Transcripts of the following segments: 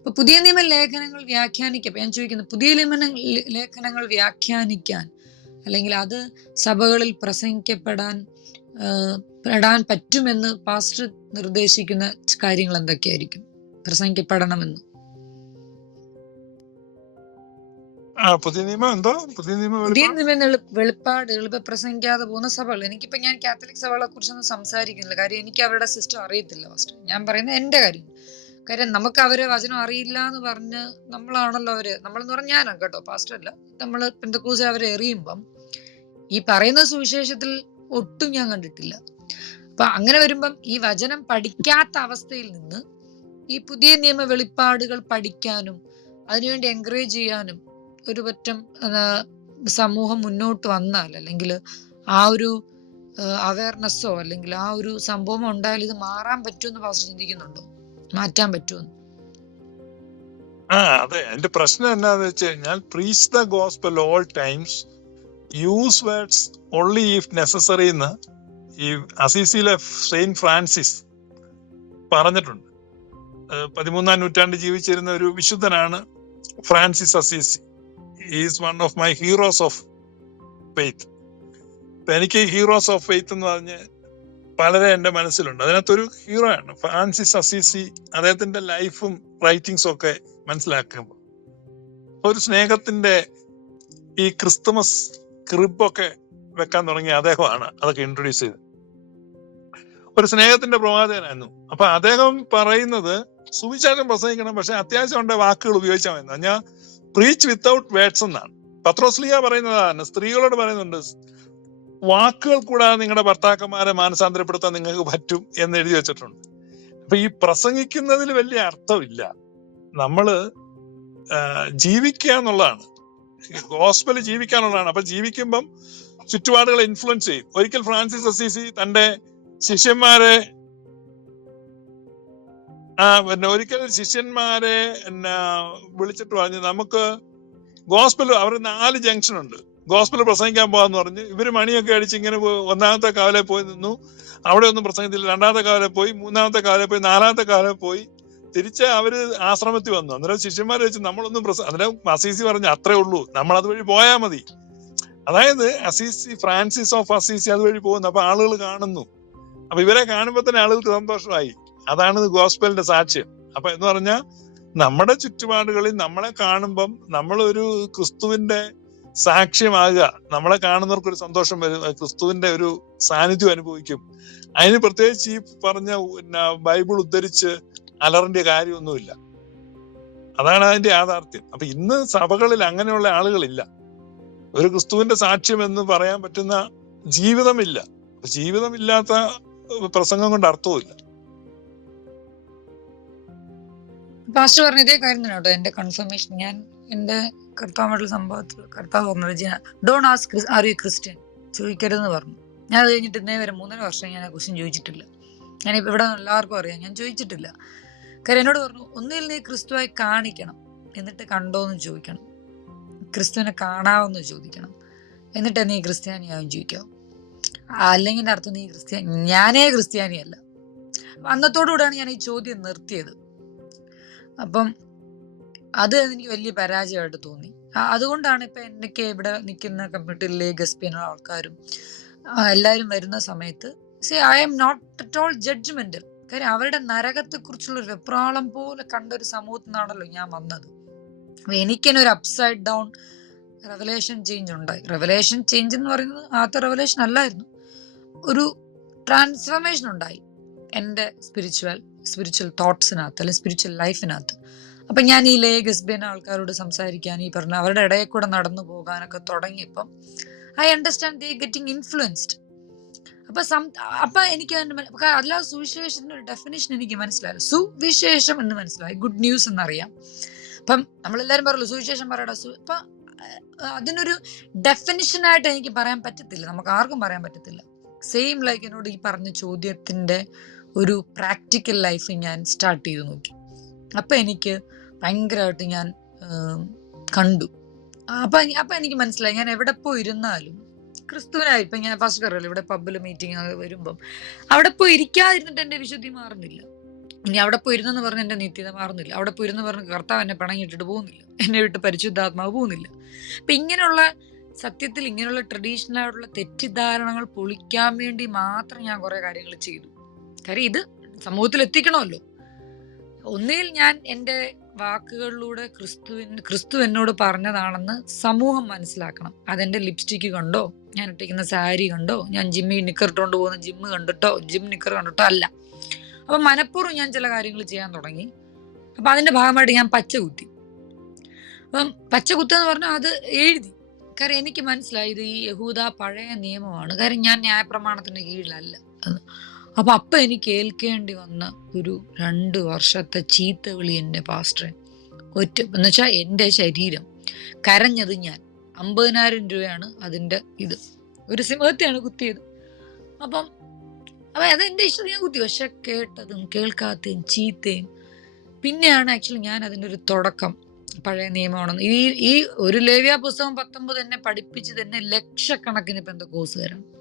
അപ്പൊ പുതിയ നിയമ ലേഖനങ്ങൾ വ്യാഖ്യാനിക്കാൻ ഞാൻ ചോദിക്കുന്നത് പുതിയ നിയമ ലേഖനങ്ങൾ വ്യാഖ്യാനിക്കാൻ അല്ലെങ്കിൽ അത് സഭകളിൽ പ്രസംഗിക്കപ്പെടാൻ പെടാൻ പറ്റുമെന്ന് പാസ്റ്റർ നിർദ്ദേശിക്കുന്ന കാര്യങ്ങൾ എന്തൊക്കെയായിരിക്കും? പ്രസംഗിക്കപ്പെടണമെന്ന്. പുതിയ നിയമം എന്തോ? പുതിയ നിയമം പുതിയ വെളിപ്പാട് വെളിപ്പാട് എളുപ്പ പ്രസംഗിക്കാതെ പോകുന്ന സഭകൾ. എനിക്കിപ്പോ ഞാൻ കാത്തലിക് സഭകളെ കുറിച്ചൊന്നും സംസാരിക്കുന്നില്ല. കാര്യം എനിക്ക് അവരുടെ സിസ്റ്റം അറിയത്തില്ല ഫസ്റ്റ് ഞാൻ പറയുന്നത് എന്റെ കാര്യം. കാര്യം നമുക്ക് അവരെ വചനം അറിയില്ല എന്ന് പറഞ്ഞ് നമ്മളാണല്ലോ അവർ. നമ്മളെന്ന് പറഞ്ഞാൽ ഞാനാണ് കേട്ടോ പാസ്റ്റർ അല്ല. നമ്മൾ പെന്തക്കൂസ് അവരെ എറിയുമ്പം ഈ പറയുന്ന സുവിശേഷത്തിൽ ഒട്ടും ഞാൻ കണ്ടിട്ടില്ല. അപ്പൊ അങ്ങനെ വരുമ്പം ഈ വചനം പഠിക്കാത്ത അവസ്ഥയിൽ നിന്ന് ഈ പുതിയ നിയമ വെളിപ്പാടുകൾ പഠിക്കാനും അതിനുവേണ്ടി എൻകറേജ് ചെയ്യാനും ഒരു പറ്റം സമൂഹം മുന്നോട്ട് വന്നാൽ അല്ലെങ്കിൽ ആ ഒരു അവയർനെസ്സോ അല്ലെങ്കിൽ ആ ഒരു സംഭവം ഉണ്ടായാൽ ഇത് മാറാൻ പറ്റുമെന്ന് പാസ്റ്റർ ചിന്തിക്കുന്നുണ്ടോ? മാറ്റാൻ പറ്റുമെന്ന്. ആ അതെ. എന്റെ പ്രശ്നം എന്നാന്ന് വെച്ച് കഴിഞ്ഞാൽ preach the gospel all times use words only if necessary എന്ന് ഈ അസീസിയിലെ സെയിന്റ് ഫ്രാൻസിസ് പറഞ്ഞിട്ടുണ്ട്. പതിമൂന്നാം നൂറ്റാണ്ട് ജീവിച്ചിരുന്ന ഒരു വിശുദ്ധനാണ് Francis Assisi. Is one of my heroes of faith എനിക്ക് ഹീറോസ് ഓഫ് ഫെയ്ത്ത് എന്ന് പറഞ്ഞ് പലരെ എന്റെ മനസ്സിലുണ്ട്. അതിനകത്തൊരു ഹീറോ ആണ്. ഫ്രാൻസിസ് അസീസി അദ്ദേഹത്തിന്റെ ലൈഫും റൈറ്റിങ്സും ഒക്കെ മനസ്സിലാക്കുമ്പോൾ. ഒരു സ്നേഹത്തിന്റെ ഈ ക്രിസ്തുമസ് ക്രിബൊക്കെ വെക്കാൻ തുടങ്ങിയ അദ്ദേഹമാണ് അതൊക്കെ ഇൻട്രൊഡ്യൂസ് ചെയ്തത്. ഒരു സ്നേഹത്തിന്റെ പ്രവാചകനായിരുന്നു. അപ്പൊ അദ്ദേഹം പറയുന്നത് സുവിശേഷം പ്രസംഗിക്കണം പക്ഷെ അത്യാവശ്യം ഉണ്ട് വാക്കുകൾ ഉപയോഗിച്ചാൽ മതി. ഞാൻ പ്രീച്ച് വിത്തൗട്ട് വേർഡ്സ് എന്നാണ്. പത്രോസ്ലിയ പറയുന്നതാണ് സ്ത്രീകളോട് പറയുന്നുണ്ട് വാക്കുകൾ കൂടാതെ നിങ്ങളുടെ ഭർത്താക്കന്മാരെ മാനസാന്തരപ്പെടുത്താൻ നിങ്ങൾക്ക് പറ്റും എന്ന് എഴുതി വെച്ചിട്ടുണ്ട്. അപ്പൊ ഈ പ്രസംഗിക്കുന്നതിൽ വലിയ അർത്ഥമില്ല. നമ്മൾ ജീവിക്കുക എന്നുള്ളതാണ്. ഗോസ്പൽ ജീവിക്കാനുള്ളതാണ് അപ്പൊ ജീവിക്കുമ്പം ചുറ്റുപാടുകളെ ഇൻഫ്ലുവൻസ് ചെയ്യും. ഒരിക്കൽ ഫ്രാൻസിസ് അസീസി തന്റെ ശിഷ്യന്മാരെ ആ പിന്നെ ഒരിക്കൽ ശിഷ്യന്മാരെ വിളിച്ചിട്ട് പറഞ്ഞു നമുക്ക് ഗോസ്പൽ അവർ നാല് ജംഗ്ഷൻ ഉണ്ട് ഗോസ്പൽ പ്രസംഗിക്കാൻ പോകാന്ന് പറഞ്ഞു. ഇവർ മണിയൊക്കെ അടിച്ച് ഇങ്ങനെ ഒന്നാമത്തെ കാവലെ പോയി നിന്നു. അവിടെ ഒന്നും പ്രസംഗത്തില്ല രണ്ടാമത്തെ കാവലെ പോയി മൂന്നാമത്തെ കാവലെ പോയി നാലാമത്തെ കാവലെ പോയി. തിരിച്ച് അവർ ആശ്രമത്തിൽ വന്നു. അന്നേരം ശിഷ്യന്മാരെ വെച്ച് നമ്മളൊന്നും പ്രസ അന്നേരം അസീസി പറഞ്ഞു അത്രേ ഉള്ളൂ. നമ്മൾ അതുവഴി പോയാൽ മതി. അതായത് അസീസി ഫ്രാൻസിസ് ഓഫ് അസീസി അതുവഴി പോകുന്നു. അപ്പൊ ആളുകൾ കാണുന്നു. അപ്പൊ ഇവരെ കാണുമ്പോൾ തന്നെ ആളുകൾക്ക് സന്തോഷമായി. അതാണ് ഗോസ്പലിന്റെ സാക്ഷ്യം. അപ്പൊ എന്ന് പറഞ്ഞാൽ നമ്മുടെ ചുറ്റുപാടുകളിൽ നമ്മളെ കാണുമ്പം നമ്മളൊരു ക്രിസ്തുവിന്റെ സാക്ഷ്യമാകുക. നമ്മളെ കാണുന്നവർക്ക് ഒരു സന്തോഷം വരും ക്രിസ്തുവിന്റെ ഒരു സാന്നിധ്യം അനുഭവിക്കും. അതിന് പ്രത്യേകിച്ച് ഈ പറഞ്ഞ ബൈബിൾ ഉദ്ധരിച്ച് അലറിന്റെ കാര്യമൊന്നുമില്ല. അതാണ് അതിന്റെ യാഥാർത്ഥ്യം. അപ്പൊ ഇന്ന് സഭകളിൽ അങ്ങനെയുള്ള ആളുകളില്ല. ഒരു ക്രിസ്തുവിന്റെ സാക്ഷ്യം എന്ന് പറയാൻ പറ്റുന്ന ജീവിതമില്ല. ജീവിതമില്ലാത്ത പ്രസംഗം കൊണ്ട് അർത്ഥവുമില്ല. പാസ്റ്റർ പറഞ്ഞ ഇതേ കാര്യം കേട്ടോ എന്റെ കൺഫർമേഷൻ ഞാൻ എന്റെ കർത്താവുമായിട്ടുള്ള സംഭവത്തിൽ കർത്താവ് പറഞ്ഞത് ജിന don't ask are you Christian ചോദിക്കരുതെന്ന് പറഞ്ഞു. ഞാൻ അത് കഴിഞ്ഞിട്ട് ഇന്നേ വരെ മൂന്നര വർഷം ഞാൻ ആ ക്വസ്റ്റ്യൻ ചോദിച്ചിട്ടില്ല. ഞാനിപ്പോൾ ഇവിടെ എല്ലാവർക്കും അറിയാം ഞാൻ ചോദിച്ചിട്ടില്ല. കാര്യം എന്നോട് പറഞ്ഞു ഒന്നിൽ നീ ക്രിസ്തുവായി കാണിക്കണം എന്നിട്ട് കണ്ടോ എന്ന് ചോദിക്കണം. ക്രിസ്തുവിനെ കാണാവെന്ന് ചോദിക്കണം. എന്നിട്ട് നീ ക്രിസ്ത്യാനിയാവും ചോദിക്കാം അല്ലെങ്കിൽ അർത്ഥം നീ ക്രിസ്ത്യാനി ഞാനേ ക്രിസ്ത്യാനിയല്ല. അന്നത്തോടുകൂടെയാണ് ഞാൻ ഈ ചോദ്യം നിർത്തിയത്. അപ്പം അത് എനിക്ക് വലിയ പരാജയമായിട്ട് തോന്നി. അതുകൊണ്ടാണ് ഇപ്പൊ എനിക്ക് ഇവിടെ നിൽക്കുന്ന കമ്പ്യൂട്ടറിലെ ഗസ്പിയൻ ആൾക്കാരും എല്ലാവരും വരുന്ന സമയത്ത് see I'm not at all judgemental കാര്യം അവരുടെ നരകത്തെ കുറിച്ചുള്ള ഒരു വെപ്രാളം പോലെ കണ്ട ഒരു സമൂഹത്തിൽ നിന്നാണല്ലോ ഞാൻ വന്നത്. അപ്പൊ എനിക്കെന്നെ ഒരു അപ്സൈഡ് ഡൗൺ റെവലേഷൻ ചേഞ്ച് ഉണ്ടായി റെവലേഷൻ ചേഞ്ച് എന്ന് പറയുന്നത് ആദ്യത്തെ റെവലേഷൻ അല്ലായിരുന്നു. ഒരു ട്രാൻസ്ഫർമേഷൻ ഉണ്ടായി. എന്റെ സ്പിരിച്വൽ സ്പിരിച്വൽ തോട്ട്സിനകത്ത് അല്ലെങ്കിൽ സ്പിരിച്വൽ ലൈഫിനകത്ത് അപ്പൊ ഞാൻ ഈ ലേ ആൾക്കാരോട് സംസാരിക്കാൻ ഈ പറഞ്ഞ അവരുടെ ഇടയിൽ കൂടെ നടന്നു പോകാനൊക്കെ തുടങ്ങിയപ്പം I understand the getting influenced അപ്പൊ സം അപ്പൊ എനിക്ക് അതിന്റെ സുവിശേഷത്തിന്റെ ഒരു ഡെഫിനേഷൻ എനിക്ക് മനസ്സിലായി സുവിശേഷം എന്ന് മനസ്സിലായി. ഗുഡ് ന്യൂസ് എന്നറിയാം. അപ്പം നമ്മളെല്ലാരും പറയല്ലോ സുവിശേഷം പറയടാ സു ഇപ്പൊ അതിനൊരു ഡെഫിനിഷനായിട്ട് എനിക്ക് പറയാൻ പറ്റത്തില്ല. നമുക്ക് ആർക്കും പറയാൻ പറ്റത്തില്ല. സെയിം ലൈക്ക് എന്നോട് ഈ പറഞ്ഞ ചോദ്യത്തിന്റെ ഒരു പ്രാക്ടിക്കൽ ലൈഫ് ഞാൻ സ്റ്റാർട്ട് ചെയ്ത് നോക്കി. അപ്പൊ എനിക്ക് ഭയങ്കരമായിട്ട് ഞാൻ കണ്ടു. അപ്പൊ അപ്പൊ എനിക്ക് മനസ്സിലായി. ഞാൻ എവിടെ പോയി ഇരുന്നാലും ക്രിസ്തുവിനായി ഇപ്പൊ ഞാൻ ഫസ്റ്റ് കയറിയല്ലോ ഇവിടെ പബ്ബിൽ മീറ്റിംഗ് വരുമ്പം. അവിടെ പോയി ഇരിക്കാതിരുന്നിട്ട് എന്റെ വിശുദ്ധി മാറുന്നില്ല. ഇനി അവിടെ പോയിരുന്നെന്ന് പറഞ്ഞ് എന്റെ നിത്യത മാറുന്നില്ല. അവിടെ പോയിരുന്ന് പറഞ്ഞ് കർത്താവ് എന്നെ പിണങ്ങിയിട്ടിട്ട് പോകുന്നില്ല. എന്നെ വിട്ട് പരിശുദ്ധാത്മാവ് പോകുന്നില്ല. അപ്പം ഇങ്ങനെയുള്ള സത്യത്തിൽ ഇങ്ങനെയുള്ള ട്രഡീഷണൽ ആയിട്ടുള്ള തെറ്റിദ്ധാരണകൾ പൊളിക്കാൻ വേണ്ടി മാത്രം ഞാൻ കുറേ കാര്യങ്ങൾ ചെയ്തു. കാര്യം ഇത് സമൂഹത്തിൽ എത്തിക്കണമല്ലോ. ഒന്നിൽ ഞാൻ എന്റെ വാക്കുകളിലൂടെ ക്രിസ്തുവിന് ക്രിസ്തു എന്നോട് പറഞ്ഞതാണെന്ന് സമൂഹം മനസ്സിലാക്കണം. അതെന്റെ ലിപ്സ്റ്റിക്ക് കണ്ടോ? ഞാൻ ഇട്ടിരിക്കുന്ന സാരി കണ്ടോ? ഞാൻ ജിമ്മി നിക്കർ ഇട്ടുകൊണ്ട് പോകുന്ന ജിമ്മ് കണ്ടിട്ടോ? ജിം നിക്കർ കണ്ടിട്ടോ? അല്ല. അപ്പം മനഃപൂർവം ഞാൻ ചില കാര്യങ്ങൾ ചെയ്യാൻ തുടങ്ങി. അപ്പം അതിന്റെ ഭാഗമായിട്ട് ഞാൻ പച്ച കുത്തി. അപ്പം പച്ച കുത്തെന്ന് പറഞ്ഞാൽ അത് എഴുതി. കാരണം എനിക്ക് മനസ്സിലായി ഇത് ഈ യഹൂദ പഴയ നിയമമാണ്. കാര്യം ഞാൻ ന്യായപ്രമാണത്തിന്റെ കീഴിലല്ല. അപ്പൊ അപ്പൊ എനിക്ക് ഏൽക്കേണ്ടി വന്ന ഒരു രണ്ട് വർഷത്തെ ചീത്ത വിളി എന്റെ പാസ്റ്ററെ ഒറ്റ എന്ന് വെച്ചാൽ എന്റെ ശരീരം കരഞ്ഞത് ഞാൻ. അമ്പതിനായിരം രൂപയാണ് അതിന്റെ ഇത്. ഒരു സിംഹത്തെയാണ് കുത്തിയത്. അപ്പം അപ്പൊ അത് എന്റെ ഇഷ്ടം ഞാൻ കുത്തി. പക്ഷെ കേട്ടതും കേൾക്കാത്തതും ചീത്തയും. പിന്നെയാണ് ആക്ച്വലി ഞാൻ അതിന്റെ ഒരു തുടക്കം. പഴയ നിയമമാണെന്ന് ഈ ഈ ഒരു ലേവ്യ പുസ്തകം പത്തൊമ്പത് എന്നെ പഠിപ്പിച്ച് തന്നെ ലക്ഷക്കണക്കിന് ഇപ്പം എന്താ കോഴ്സുകാരാണ്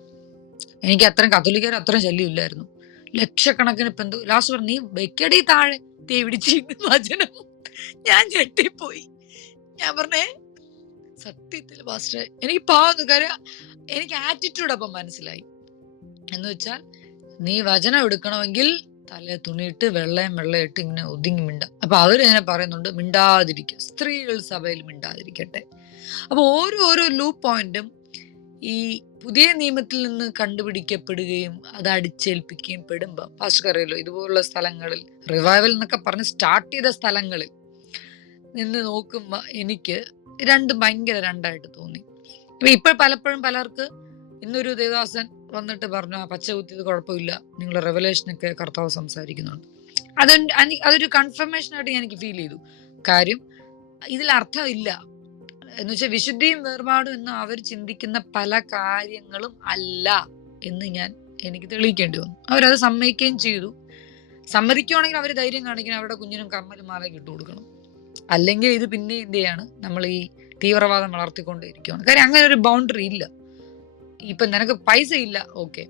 എനിക്ക് അത്രയും കത്തോലിക്കാർ അത്രയും ശല്യം ഇല്ലായിരുന്നു ലക്ഷക്കണക്കിന് ഇപ്പം എന്തോ ലാസ്റ്റ് പറഞ്ഞു നീ വെക്കടി താഴെ. തീ പിടിച്ച് വചനം. ഞാൻ ഞെട്ടിപ്പോയി. ഞാൻ പറഞ്ഞേ സത്യത്തിൽ പാസ്റ്റർ എനിക്ക് പാവുന്നു കാര്യം എനിക്ക് ആറ്റിറ്റ്യൂഡ് അപ്പം മനസ്സിലായി. എന്ന് വെച്ചാൽ നീ വചനം എടുക്കണമെങ്കിൽ തല തുണിയിട്ട് വെള്ളയും വെള്ളയിട്ട് ഇങ്ങനെ ഒതുങ്ങി മിണ്ട. അപ്പൊ അവർ പറയുന്നുണ്ട് മിണ്ടാതിരിക്കുക. സ്ത്രീകൾ സഭയിൽ മിണ്ടാതിരിക്കട്ടെ. അപ്പൊ ഓരോരോ ലൂ പോയിന്റും ഈ പുതിയ നിയമത്തിൽ നിന്ന് കണ്ടുപിടിക്കപ്പെടുകയും അത് അടിച്ചേൽപ്പിക്കുകയും പെടുമ്പോൾ പാസ്റ്റർ അറിയല്ലോ ഇതുപോലുള്ള സ്ഥലങ്ങളിൽ റിവൈവൽ എന്നൊക്കെ പറഞ്ഞ് സ്റ്റാർട്ട് ചെയ്ത സ്ഥലങ്ങളിൽ നിന്ന് നോക്കുമ്പോൾ എനിക്ക് രണ്ട് ഭയങ്കര രണ്ടായിട്ട് തോന്നി. ഇപ്പൊ ഇപ്പോൾ പലപ്പോഴും പലർക്ക് ഇന്നൊരു ദേവദാസൻ വന്നിട്ട് പറഞ്ഞു ആ പച്ച കുത്തിയത് കുഴപ്പമില്ല. നിങ്ങൾ റെവലേഷനൊക്കെ കർത്താവ് സംസാരിക്കുന്നുണ്ട്. അത് അതൊരു കൺഫർമേഷൻ ആയിട്ട് എനിക്ക് ഫീൽ ചെയ്തു. കാര്യം ഇതിൽ അർത്ഥമില്ല. എന്ന് വെച്ചാൽ വിശുദ്ധിയും വേർപാടും എന്ന് അവർ ചിന്തിക്കുന്ന പല കാര്യങ്ങളും അല്ല എന്ന് ഞാൻ എനിക്ക് തെളിയിക്കേണ്ടി വന്നു. അവരത് സമ്മതിക്കുകയും ചെയ്തു. സമ്മതിക്കുവാണെങ്കിൽ അവർ ധൈര്യം കാണിക്കണം. അവരുടെ കുഞ്ഞിനും കമ്മലും മാലയും ഇട്ട് കൊടുക്കണം. അല്ലെങ്കിൽ ഇത് പിന്നെ എന്ത് ചെയ്യാണ് നമ്മൾ ഈ തീവ്രവാദം വളർത്തിക്കൊണ്ടിരിക്കുകയാണ് കാര്യം അങ്ങനെ ഒരു ബൗണ്ടറി ഇല്ല. ഇപ്പൊ നിനക്ക് പൈസ ഇല്ല. ഓക്കെ.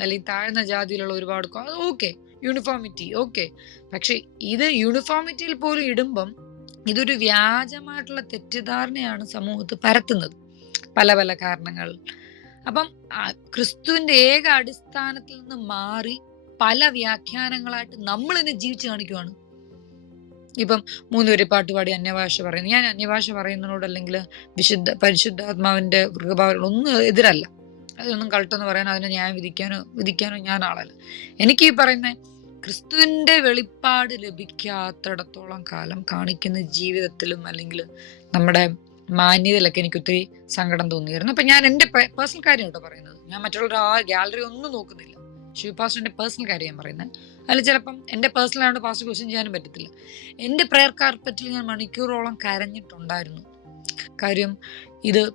അല്ലെങ്കിൽ താഴ്ന്ന ജാതിയിലുള്ള ഒരുപാട് ഓക്കെ. Uniformity okay. പക്ഷെ ഇത് യൂണിഫോമിറ്റിയിൽ പോലും ഇടുമ്പം ഇതൊരു വ്യാജമായിട്ടുള്ള തെറ്റിദ്ധാരണയാണ് സമൂഹത്ത് പരത്തുന്നത്. പല പല കാരണങ്ങൾ. അപ്പം ക്രിസ്തുവിന്റെ ഏക അടിസ്ഥാനത്തിൽ നിന്ന് മാറി പല വ്യാഖ്യാനങ്ങളായിട്ട് നമ്മൾ ജീവിച്ചു കാണിക്കുവാണ്. ഇപ്പം മൂന്നുപേര് പാട്ട് പാടി അന്യഭാഷ പറയുന്നു. ഞാൻ അന്യഭാഷ പറയുന്നതിനോട് അല്ലെങ്കിൽ വിശുദ്ധ പരിശുദ്ധാത്മാവിന്റെ മൃഗഭാവങ്ങൾ എതിരല്ല. അതൊന്നും കളട്ടെന്ന് പറയാനോ അതിനെ ന്യായം വിധിക്കാനോ വിധിക്കാനോ ഞാൻ ആളല്ല. എനിക്ക് ഈ പറയുന്ന ക്രിസ്തുവിന്റെ വെളിപ്പാട് ലഭിക്കാത്തിടത്തോളം കാലം കാണിക്കുന്ന ജീവിതത്തിലും അല്ലെങ്കിൽ നമ്മുടെ മാന്യതയിലൊക്കെ എനിക്ക് ഒത്തിരി സങ്കടം തോന്നിയിരുന്നു അപ്പൊ ഞാൻ എന്റെ പേഴ്സണൽ കാര്യം കേട്ടോ പറയുന്നത്. ഞാൻ മറ്റുള്ള ആ ഗാലറി ഒന്നും നോക്കുന്നില്ല. ശിവ പാസ്റ്ററിന്റെ പേഴ്സണൽ കാര്യം ഞാൻ പറയുന്നത്. അതിൽ ചിലപ്പം എന്റെ പേഴ്സണൽ ആയതുകൊണ്ട് പാസ്റ്റർ ക്വസ്റ്റ്യൻ ചെയ്യാനും പറ്റത്തില്ല. എന്റെ പ്രയർ കാർപ്പറ്റിൽ ഞാൻ മണിക്കൂറോളം കരഞ്ഞിട്ടുണ്ടായിരുന്നു. കാര്യം ഇത്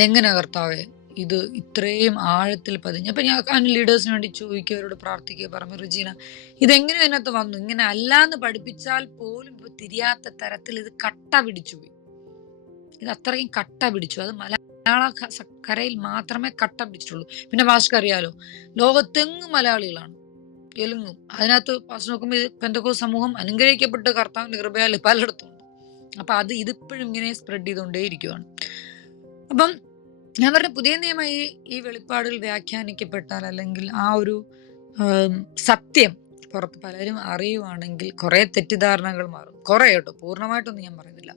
എങ്ങനെ കർത്താവേ ഇത് ഇത്രയും ആഴത്തിൽ പതിഞ്ഞ്. അപ്പം ഞാൻ ലീഡേഴ്സിന് വേണ്ടി ചോദിക്കുക അവരോട് പ്രാർത്ഥിക്കുക പറഞ്ഞു റിജീന ഇതെങ്ങനെ അതിനകത്ത് വന്നു. ഇങ്ങനെ അല്ലാന്ന് പഠിപ്പിച്ചാൽ പോലും ഇപ്പൊ തിരിയാത്ത തരത്തിൽ ഇത് കട്ട പിടിച്ചു പോയി. ഇത് അത്രയും കട്ട പിടിച്ചു. അത് മലയാള കരയിൽ മാത്രമേ കട്ട പിടിച്ചിട്ടുള്ളൂ. പിന്നെ ഭാഷക്ക് അറിയാലോ? ലോകത്തെങ്ങും മലയാളികളാണ്. എലുങ്ങും. അതിനകത്ത് ഭാഷ നോക്കുമ്പോൾ ഇത് പെന്തക്കോ സമൂഹം അനുഗ്രഹിക്കപ്പെട്ട് കർത്താവിന്റെ കൃപയാൽ പലയിടത്തും ഉണ്ട്. അപ്പൊ അത് ഇതിപ്പോഴും ഇങ്ങനെ സ്പ്രെഡ് ചെയ്തുകൊണ്ടേ ഇരിക്കുവാണ് അപ്പം ഞാൻ പറഞ്ഞ പുതിയ നിയമം ഈ ഈ വ്യാഖ്യാനിക്കപ്പെട്ടാൽ അല്ലെങ്കിൽ ആ ഒരു സത്യം പുറത്ത് പലരും അറിയുവാണെങ്കിൽ കുറെ തെറ്റിദ്ധാരണകൾ മാറും. കുറെ കേട്ടോ പൂർണമായിട്ടൊന്നും ഞാൻ പറയുന്നില്ല.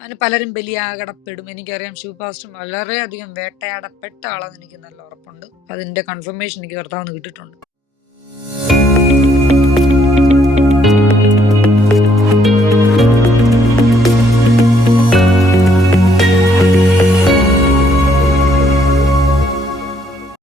അതിന് പലരും ബലിയാകടപ്പെടും. എനിക്കറിയാം ശിവപാസ്റ്റർ വളരെയധികം വേട്ടയാടപ്പെട്ട ആളാണെന്ന് എനിക്ക് നല്ല ഉറപ്പുണ്ട്. അതിന്റെ കൺഫർമേഷൻ എനിക്ക് കർത്താവ് കിട്ടിയിട്ടുണ്ട്.